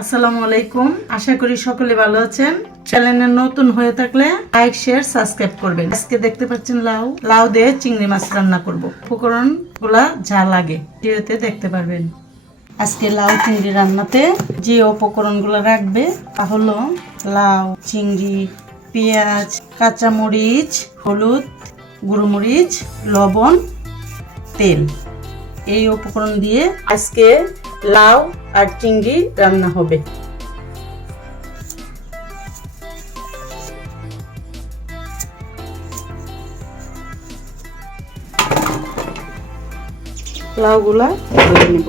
আসসালামু আলাইকুম, আশা করি সকলে ভালো আছেন। চ্যানেলে নতুন হয়ে থাকলে লাইক শেয়ার সাবস্ক্রাইব করবেন। আজকে দেখতে পাচ্ছেন লাউ দিয়ে চিংড়ি মাছ রান্না করব। উপকরণগুলা যা লাগে ভিডিওতে দেখতে পারবেন। আজকে লাউ চিংড়ি রান্নাতে যে উপকরণগুলো রাখবে তা হলো লাউ, চিংড়ি, পেঁয়াজ, কাঁচামরিচ, হলুদ, গুঁড়োমরিচ, লবণ, তেল। এই উপকরণ দিয়ে আজকে লাউ আর চিংড়ি রান্না হবে। লাউগুলা ধুয়ে নিব।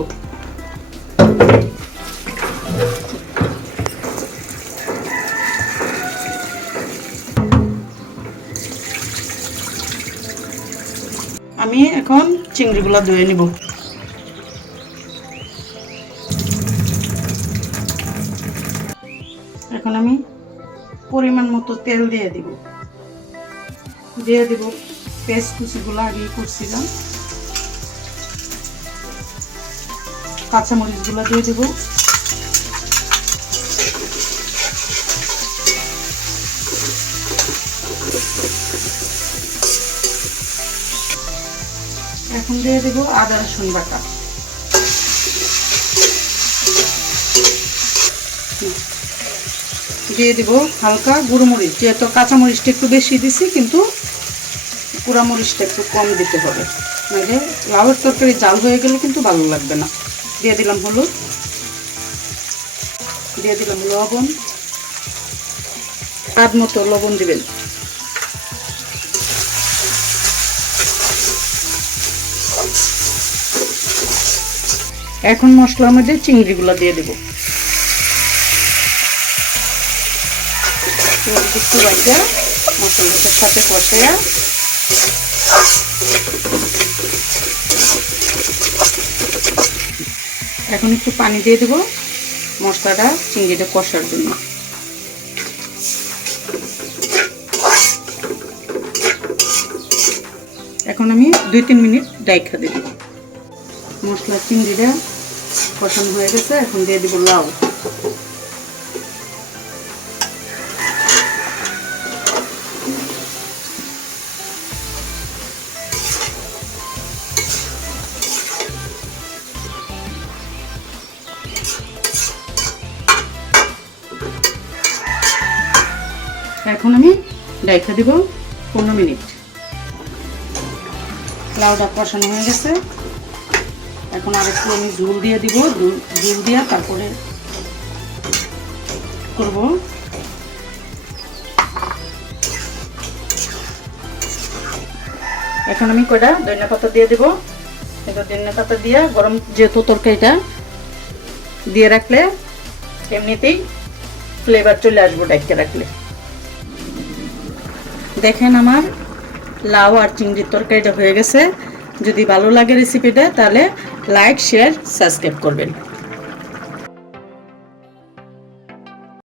আমি এখন চিংড়িগুলা ধুয়ে নিব। এখন আমি পরিমাণ মতো তেল দিয়ে দিব পেঁয়াজ কুচিগুলো আগে করছিলাম, কাঁচামরিচগুলো দিয়ে দেব, এখন দিয়ে দেব আদা রসুন বাটা, দিয়ে দিব হালকা গুঁড়োমরিচ। যেহেতু কাঁচামরিচটা একটু বেশি দিছি, কিন্তু গুঁড়ামরিচটা একটু কম দিতে হবে, নাহলে লাউয়ের তরকারি জাল হয়ে গেলে কিন্তু ভালো লাগবে না। দিয়ে দিলাম হলুদ, দিয়ে দিলাম লবণ, স্বাদ মতো লবণ দিবেন। এখন মশলার মধ্যে চিংড়িগুলো দিয়ে দেব। একটু ভাজা মশলাটার সাথে কষায়া এখন একটু পানি দিয়ে দেব মশলাটা চিংড়িটা কষার জন্য। এখন আমি 2-3 মিনিট ডাইখা দেব। মশলা চিংড়িটা কষানো হয়ে গেছে, এখন দিয়ে দেব লাউ। এখন আমি ডাইখা দিব 15 মিনিট। লাউটা কষানো হয়ে গেছে, এখন আরেকটু আমি ঝোল দিয়ে দিব। ঝোল দিয়ে তারপরে করব। এখন আমি কয়টা ধনিয়া পাতা দিয়ে দিব। ধনিয়া পাতা দিয়ে গরম যেহেতু তরকারিটা দিয়ে রাখলে এমনিতেই ফ্লেভার চলে আসবো ডাইকে রাখলে। দেখেন আমার লাউ আর চিংড়ির তরকারিটা হয়ে গেছে। যদি ভালো লাগে রেসিপিটা, তাহলে লাইক শেয়ার সাবস্ক্রাইব করবেন।